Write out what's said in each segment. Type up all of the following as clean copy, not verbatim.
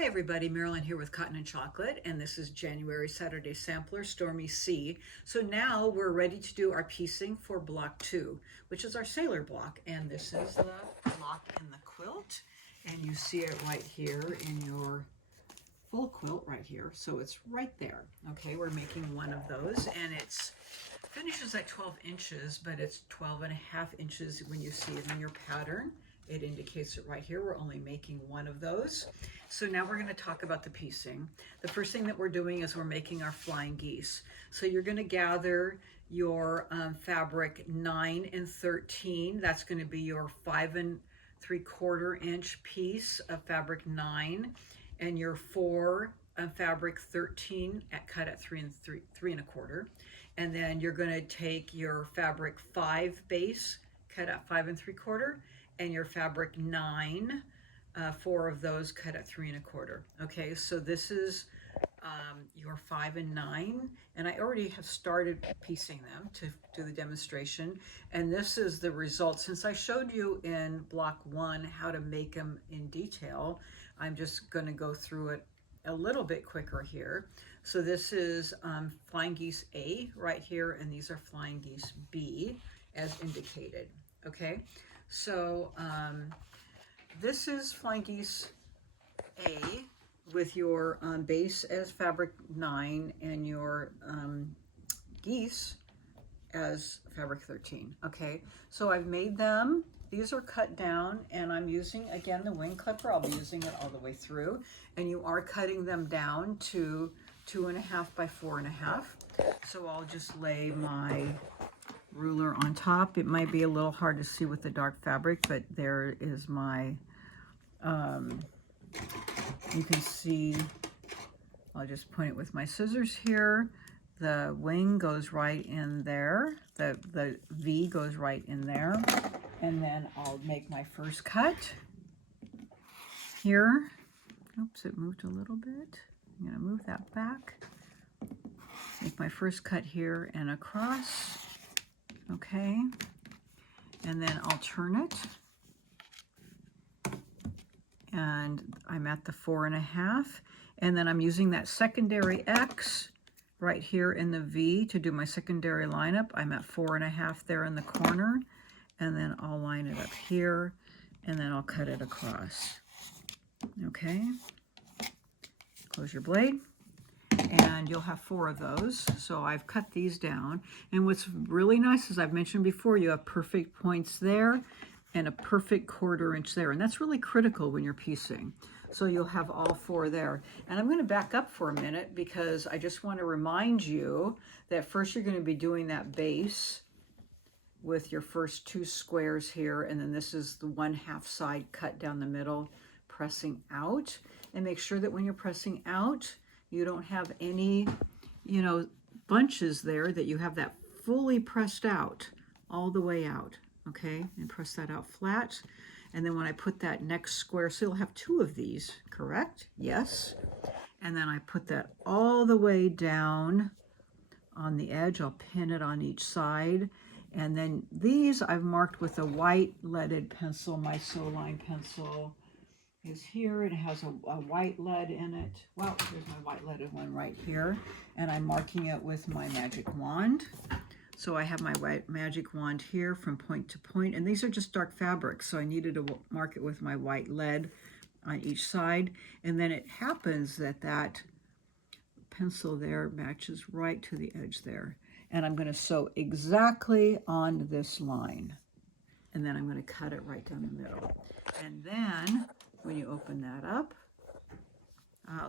Hi everybody, Marilyn here with Cotton and Chocolate, and this is January Saturday Sampler, Stormy C. So now we're ready to do our piecing for block 2, which is our sailor block, and this is the block in the quilt, and you see it right here in your full quilt right here, so it's right there. Okay, we're making one of those, and it's finishes at 12 inches, but it's 12.5 inches when you see it in your pattern. It indicates it right here. We're only making one of those. So now we're going to talk about the piecing. The first thing that we're doing is we're making our flying geese. So you're going to gather your fabric 9 and 13. That's going to be your 5 3/4 inch piece of fabric 9, and your 4 fabric 13 cut at 3 3/4. And then you're going to take your fabric 5 base cut at 5 3/4, and your fabric 9, 4 of those cut at 3 1/4. Okay, so this is your 5 and 9, and I already have started piecing them to do the demonstration, and this is the result. Since I showed you in block 1 how to make them in detail, I'm just going to go through it a little bit quicker here. So this is flying geese A right here, and these are flying geese B as indicated. Okay, so this is flying geese A with your base as fabric 9 and your geese as fabric 13. Okay, so I've made them. These are cut down, and I'm using, again, the wing clipper. I'll be using it all the way through, and you are cutting them down to 2.5 by 4.5. So I'll just lay my ruler on top. It might be a little hard to see with the dark fabric, but there is my, you can see, I'll just point it with my scissors here. The wing goes right in there. The V goes right in there. And then I'll make my first cut here. Oops, it moved a little bit. I'm going to move that back. Make my first cut here and across. Okay. And then I'll turn it. And I'm at the 4.5. And then I'm using that secondary X right here in the V to do my secondary lineup. I'm at 4.5 there in the corner. And then I'll line it up here, and then I'll cut it across. Okay, close your blade, and you'll have 4 of those. So I've cut these down, and what's really nice, as I've mentioned before, you have perfect points there and a perfect 1/4 inch there, and that's really critical when you're piecing. So you'll have all 4 there. And I'm going to back up for a minute because I just want to remind you that first you're going to be doing that base with your first 2 squares here, and then this is the 1/2 side cut down the middle, pressing out. And make sure that when you're pressing out, you don't have any, bunches there, that you have that fully pressed out, all the way out, okay? And press that out flat. And then when I put that next square, so you'll have 2 of these, correct? Yes. And then I put that all the way down on the edge. I'll pin it on each side. And then these I've marked with a white leaded pencil. My Soline pencil is here. It has a white lead in it. Well, there's my white leaded one right here. And I'm marking it with my magic wand. So I have my white magic wand here from point to point. And these are just dark fabrics, so I needed to mark it with my white lead on each side. And then it happens that that pencil there matches right to the edge there. And I'm going to sew exactly on this line. And then I'm going to cut it right down the middle. And then when you open that up,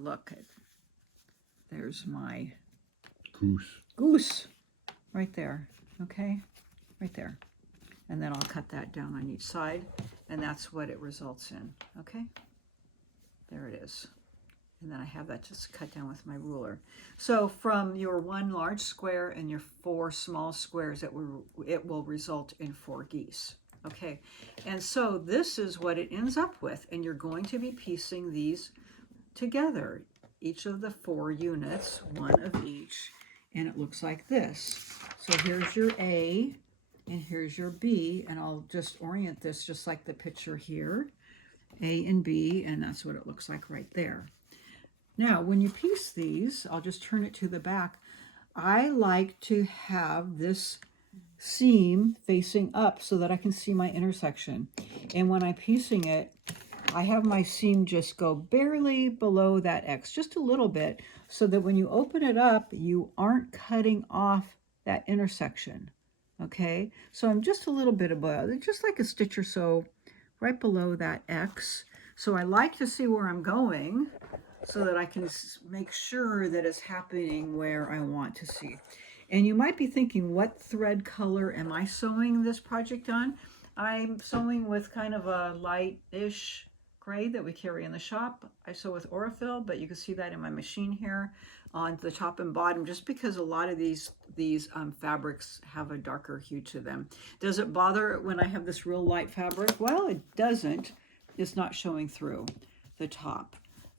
look, there's my goose right there. Okay, right there. And then I'll cut that down on each side, and that's what it results in. Okay, there it is. And then I have that just cut down with my ruler. So from your 1 large square and your 4 small squares, it will result in 4 geese. Okay, and so this is what it ends up with. And you're going to be piecing these together, each of the 4 units, 1 of each, and it looks like this. So here's your A, and here's your B, and I'll just orient this just like the picture here. A and B, and that's what it looks like right there. Now, when you piece these, I'll just turn it to the back. I like to have this seam facing up so that I can see my intersection. And when I'm piecing it, I have my seam just go barely below that X, just a little bit, so that when you open it up, you aren't cutting off that intersection. Okay, so I'm just a little bit above, just like a stitch or so right below that X. So I like to see where I'm going so that I can make sure that it's happening where I want to see. And you might be thinking, what thread color am I sewing this project on? I'm sewing with kind of a light-ish gray that we carry in the shop. I sew with Aurifil, but you can see that in my machine here on the top and bottom, just because a lot of these fabrics have a darker hue to them. Does it bother when I have this real light fabric? Well, it doesn't. It's not showing through the top.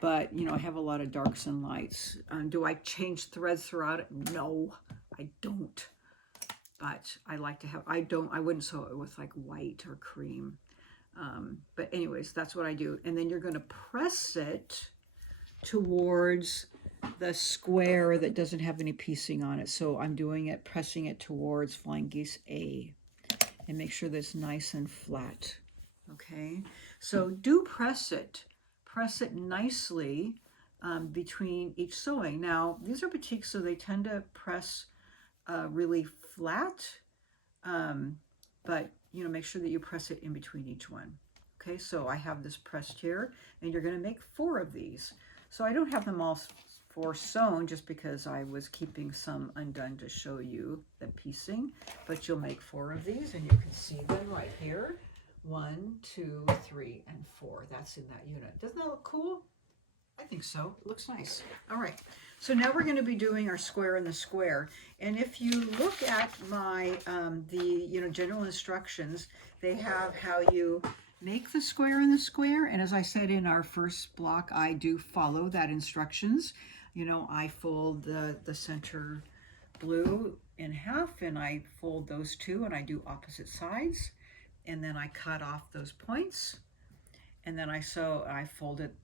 But, you know, I have a lot of darks and lights. Do I change threads throughout it? No, I don't. But I like to have, I wouldn't sew it with like white or cream. But anyways, that's what I do. And then you're going to press it towards the square that doesn't have any piecing on it. So I'm doing it, pressing it towards Flying Geese A. And make sure that it's nice and flat. Okay, so do press it. Press it nicely between each sewing. Now, these are batiks, so they tend to press really flat, but you know, make sure that you press it in between each one. Okay, so I have this pressed here, and you're going to make 4 of these. So I don't have them all 4 sewn just because I was keeping some undone to show you the piecing, but you'll make 4 of these, and you can see them right here. 1, 2, 3, and 4. That's in that unit. Doesn't that look cool? I think so. It looks nice. All right. So now we're going to be doing our square in the square. And if you look at my general instructions, they have how you make the square in the square. And as I said in our first block, I do follow that instructions. You know, I fold the center blue in half, and I fold those 2, and I do opposite sides. And then I cut off those points, and then I fold it,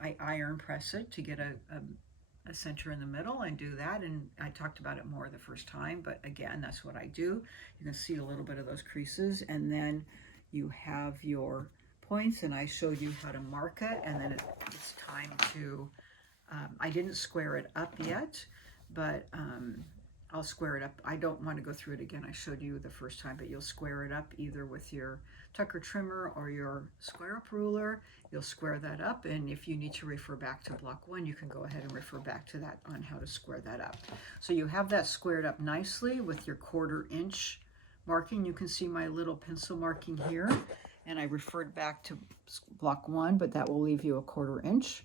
I iron press it to get a center in the middle and do that. And I talked about it more the first time, but again, that's what I do. You can see a little bit of those creases, and then you have your points, and I showed you how to mark it, and then it's time to, I didn't square it up yet, but I'll square it up. I don't want to go through it again. I showed you the first time, but you'll square it up either with your Tucker trimmer or your square up ruler. You'll square that up, and if you need to refer back to block 1, you can go ahead and refer back to that on how to square that up. So you have that squared up nicely with your 1/4 inch marking. You can see my little pencil marking here, and I referred back to block 1, but that will leave you a 1/4 inch,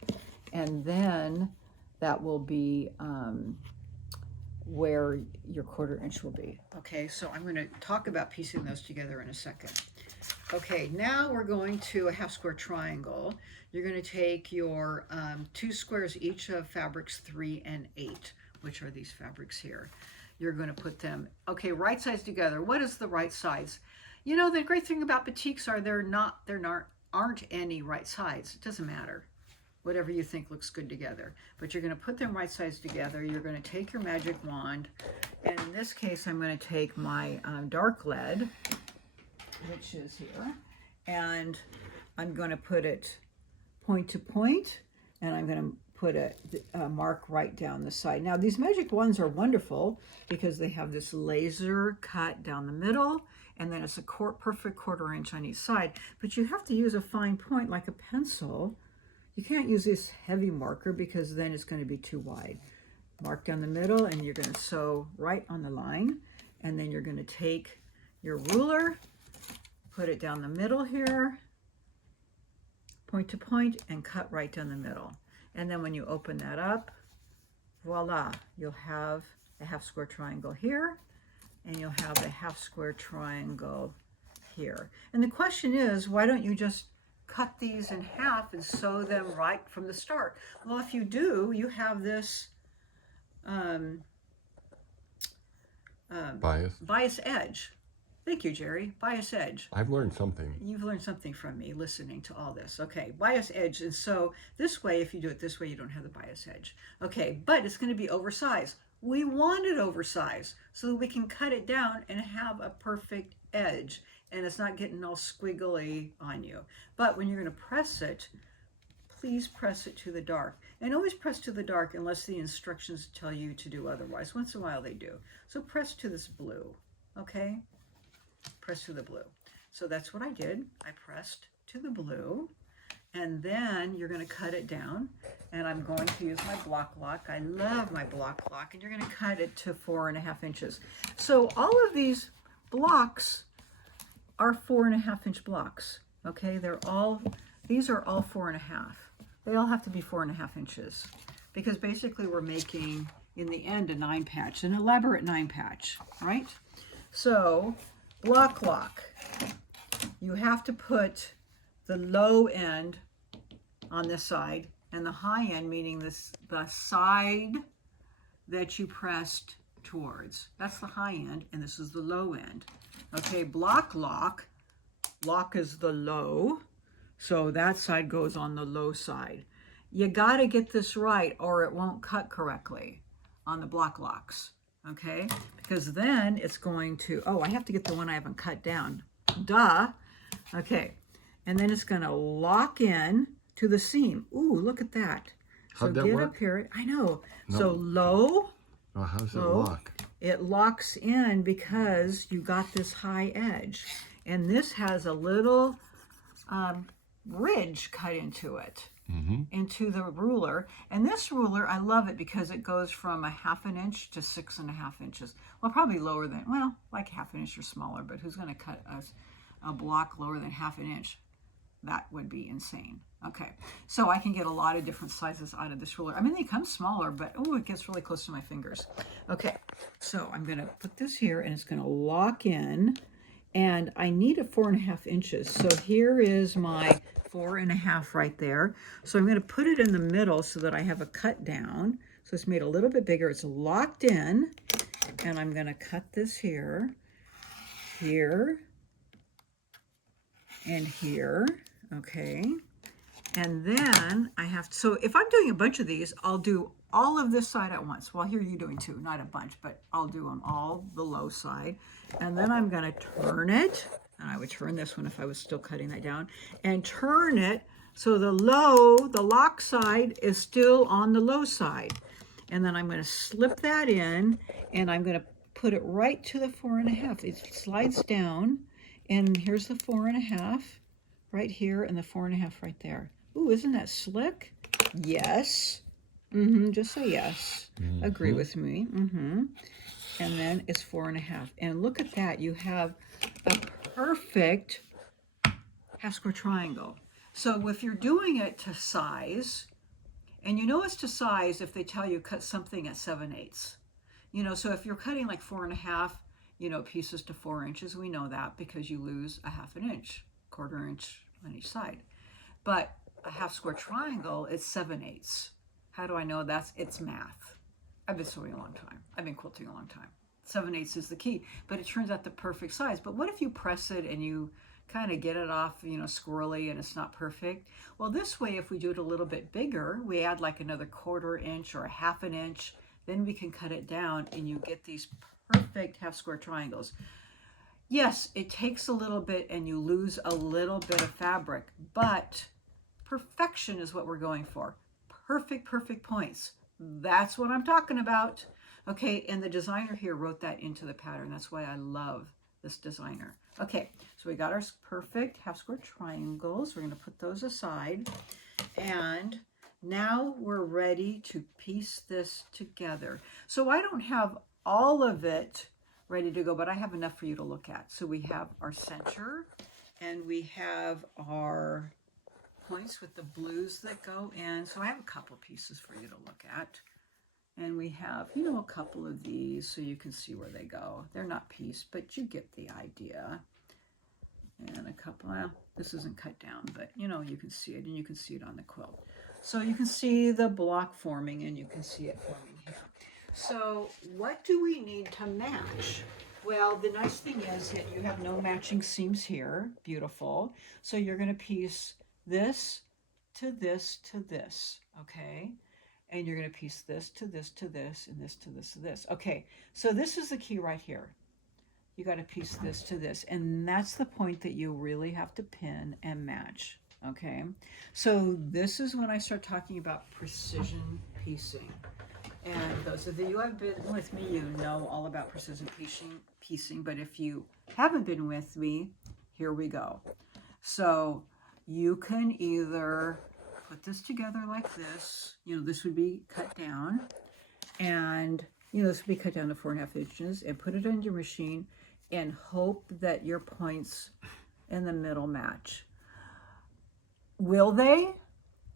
and then that will be where your 1/4 inch will be. Okay, so I'm going to talk about piecing those together in a second. Okay, now we're going to a half square triangle. You're going to take your 2 squares each of fabrics 3 and 8, which are these fabrics here. You're going to put them, okay, right sides together. What is the right sides? You know, the great thing about batiks are there aren't any right sides. It doesn't matter. Whatever you think looks good together. But you're going to put them right sides together. You're going to take your magic wand, and in this case, I'm going to take my dark lead, which is here, and I'm going to put it point to point, and I'm going to put a mark right down the side. Now, these magic wands are wonderful because they have this laser cut down the middle, and then it's a perfect 1/4 inch on each side. But you have to use a fine point like a pencil. You can't use this heavy marker because then it's going to be too wide. Mark down the middle, and you're going to sew right on the line, and then you're going to take your ruler, put it down the middle here, point to point, and cut right down the middle. And then when you open that up, voila, you'll have a half square triangle here, and you'll have a half square triangle here. And the question is, why don't you just cut these in half and sew them right from the start? Well, if you do, you have this bias edge. Thank you, Jerry. Bias edge. I've learned something. You've learned something from me listening to all this. Okay, bias edge. And so this way, if you do it this way, you don't have the bias edge. Okay, but it's going to be oversized. We want it oversized so that we can cut it down and have a perfect edge. And it's not getting all squiggly on you. But when you're going to press it, please press it to the dark. And always press to the dark unless the instructions tell you to do otherwise. Once in a while they do. So press to this blue, okay? Press to the blue. So that's what I did. I pressed to the blue, and then you're going to cut it down, and I'm going to use my block lock. I love my block lock, and you're going to cut it to 4.5 inches. So all of these blocks are 4.5 inch blocks. Okay, these are all 4.5. They all have to be 4.5 inches because basically we're making in the end a 9 patch, an elaborate 9 patch, right? So block lock, you have to put the low end on this side and the high end, meaning the side that you pressed towards. That's the high end and this is the low end. Okay, block lock is the low, so that side goes on the low side. You got to get this right or it won't cut correctly on the block locks. Okay, because then it's going to, oh, I have to get the one I haven't cut down. Duh. Okay, and then it's going to lock in to the seam. Ooh, look at that. How'd so that get work? up here. I know. No. So low. Oh, how does it low, lock? It locks in because you got this high edge. And this has a little ridge cut into it. Into the ruler. And this ruler, I love it because it goes from 1/2 inch to 6.5 inches. Well, probably lower than, well, like 1/2 inch or smaller, but who's going to cut a block lower than 1/2 inch? That would be insane. Okay, so I can get a lot of different sizes out of this ruler. I mean, they come smaller, but oh, it gets really close to my fingers. Okay, so I'm going to put this here and it's going to lock in. And I need a 4.5 inches. So here is my 4.5 right there. So I'm going to put it in the middle so that I have a cut down. So it's made a little bit bigger. It's locked in. And I'm going to cut this here, here, and here. Okay. And then I have, so if I'm doing a bunch of these, I'll do all of this side at once. Well, here you're doing two, not a bunch, but I'll do them all the low side. And then I'm going to turn it, and I would turn this one if I was still cutting that down, and turn it so the lock side is still on the low side. And then I'm going to slip that in, and I'm going to put it right to the 4.5. It slides down, and here's the 4.5 right here, and the 4.5 right there. Ooh, isn't that slick? Yes. Just say yes. Agree with me. And then it's 4.5. And look at that. You have a perfect half square triangle. So if you're doing it to size, and you know it's to size if they tell you cut something at 7/8. You know, so if you're cutting like 4.5, you know, pieces to 4 inches, we know that because you lose 1/2 inch, 1/4 inch on each side. But a half square triangle is 7/8. How do I know that's? It's math. I've been sewing a long time. I've been quilting a long time. 7/8 is the key, but it turns out the perfect size. But what if you press it and you kind of get it off, you know, squirrely and it's not perfect? Well, this way, if we do it a little bit bigger, we add like another 1/4 inch or 1/2 inch, then we can cut it down and you get these perfect half square triangles. Yes, it takes a little bit and you lose a little bit of fabric, but perfection is what we're going for. Perfect points. That's what I'm talking about. Okay, and the designer here wrote that into the pattern. That's why I love this designer. Okay, so we got our perfect half square triangles. We're going to put those aside. And now we're ready to piece this together. So I don't have all of it ready to go, but I have enough for you to look at. So we have our center and we have our points with the blues that go in. So I have a couple pieces for you to look at. And we have, you know, a couple of these so you can see where they go. They're not pieced, but you get the idea. And a couple, well, this isn't cut down, but you know, you can see it and you can see it on the quilt. So you can see the block forming and you can see it forming here. So what do we need to match? Well, the nice thing is that you have no matching seams here. Beautiful. So you're going to piece this to this to this, okay? And you're going to piece this to this to this and this to this to this. Okay, so this is the key right here. You got to piece this to this, and that's the point that you really have to pin and match, okay? So this is when I start talking about precision piecing. And those of you who have been with me, you know all about precision piecing, but if you haven't been with me, here we go. So you can either put this together like this, this would be cut down, and this would be cut down to 4.5 inches, and put it on your machine and hope that your points in the middle match. Will they?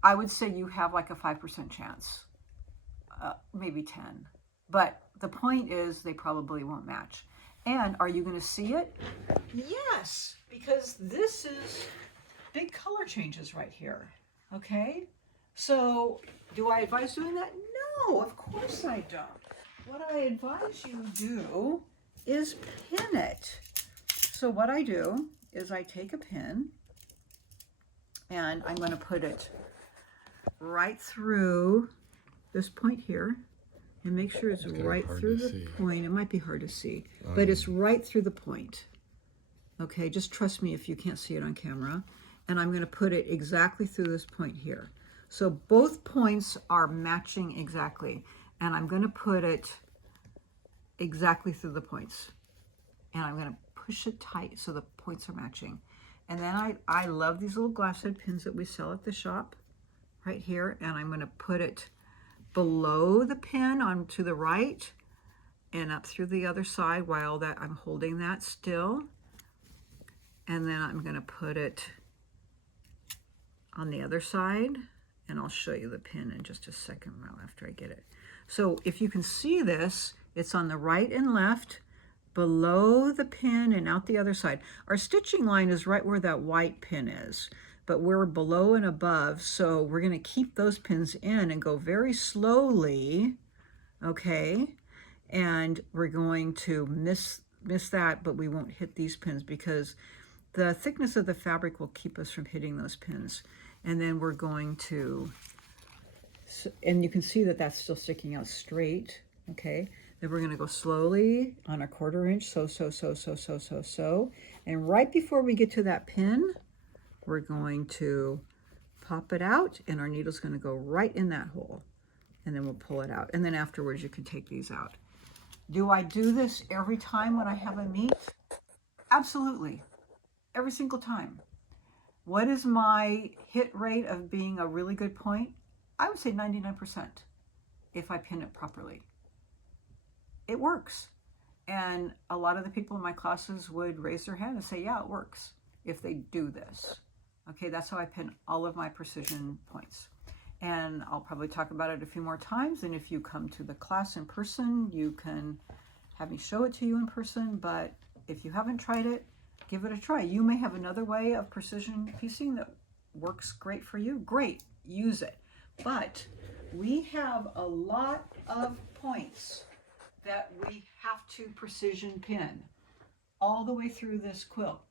I would say you have like a 5% chance. Maybe 10, but the point is they probably won't match. And are you going to see it? Yes, because this is big color changes right here. Okay, so do I advise doing that? No, of course I don't. What I advise you do is pin it. So what I do is I take a pin and I'm going to put it right through this point here, and make sure it's right through the point. It might be hard to see, but it's right through the point. Okay, just trust me if you can't see it on camera. And I'm going to put it exactly through this point here. So both points are matching exactly, and I'm going to put it exactly through the points. And I'm going to push it tight so the points are matching. And then I love these little glass head pins that we sell at the shop right here, and I'm going to put it below the pin on to the right and up through the other side while that I'm holding that still. And then I'm going to put it on the other side, and I'll show you the pin in just a second after I get it. So if you can see this, it's on the right and left, below the pin and out the other side. Our stitching line is right where that white pin is, but we're below and above, so we're going to keep those pins in and go very slowly, okay? And we're going to miss that, but we won't hit these pins because the thickness of the fabric will keep us from hitting those pins. And then we're going to, and you can see that that's still sticking out straight, okay? Then we're going to go slowly on a 1/4 inch, so. And right before we get to that pin, we're going to pop it out, and our needle's going to go right in that hole, and then we'll pull it out. And then afterwards you can take these out. Do I do this every time when I have a meet? Absolutely. Every single time. What is my hit rate of being a really good point? I would say 99% if I pin it properly. It works. And a lot of the people in my classes would raise their hand and say, yeah, it works if they do this. Okay, that's how I pin all of my precision points. And I'll probably talk about it a few more times. And if you come to the class in person, you can have me show it to you in person. But if you haven't tried it, give it a try. You may have another way of precision piecing that works great for you. Great, use it. But we have a lot of points that we have to precision pin all the way through this quilt.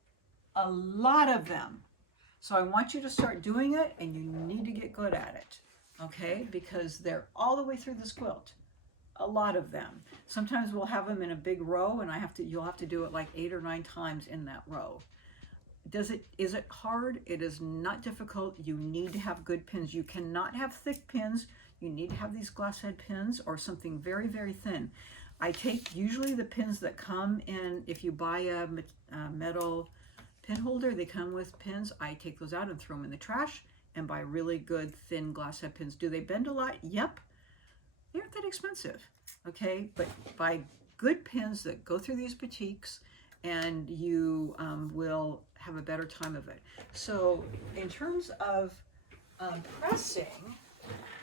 A lot of them. So I want you to start doing it, and you need to get good at it, okay? Because they're all the way through this quilt. A lot of them. Sometimes we'll have them in a big row, and you'll have to do it like 8 or 9 times in that row. Is it hard? It is not difficult. You need to have good pins. You cannot have thick pins. You need to have these glass head pins or something very, very thin. I take usually the pins that come in, if you buy a metal pin holder, they come with pins. I take those out and throw them in the trash and buy really good thin glass head pins. Do they bend a lot? Yep. They aren't that expensive, okay? But buy good pins that go through these boutiques, and you will have a better time of it. So in terms of pressing,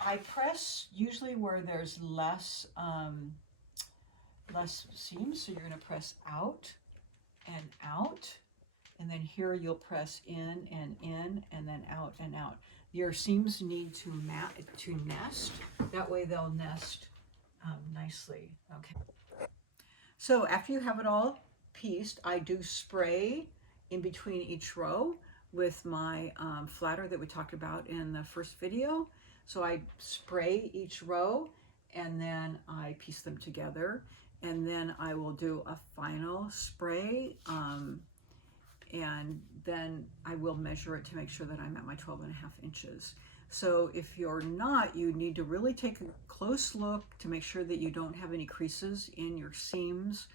I press usually where there's less seams. So you're going to press out and out. And then here you'll press in, and then out and out. Your seams need to nest. That way they'll nest nicely. Okay. So after you have it all pieced, I do spray in between each row with my flatter that we talked about in the first video. So I spray each row and then I piece them together, and then I will do a final spray, and then I will measure it to make sure that I'm at my 12.5 inches. So if you're not, you need to really take a close look to make sure that you don't have any creases in your seams,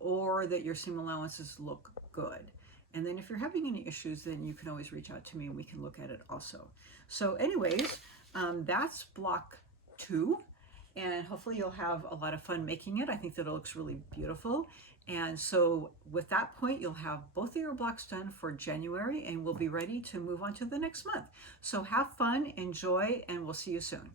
or that your seam allowances look good. And then if you're having any issues, then you can always reach out to me and we can look at it also. So anyways, that's block 2. And hopefully you'll have a lot of fun making it. I think that it looks really beautiful. And so with that point, you'll have both of your blocks done for January, and we'll be ready to move on to the next month. So have fun, enjoy, and we'll see you soon.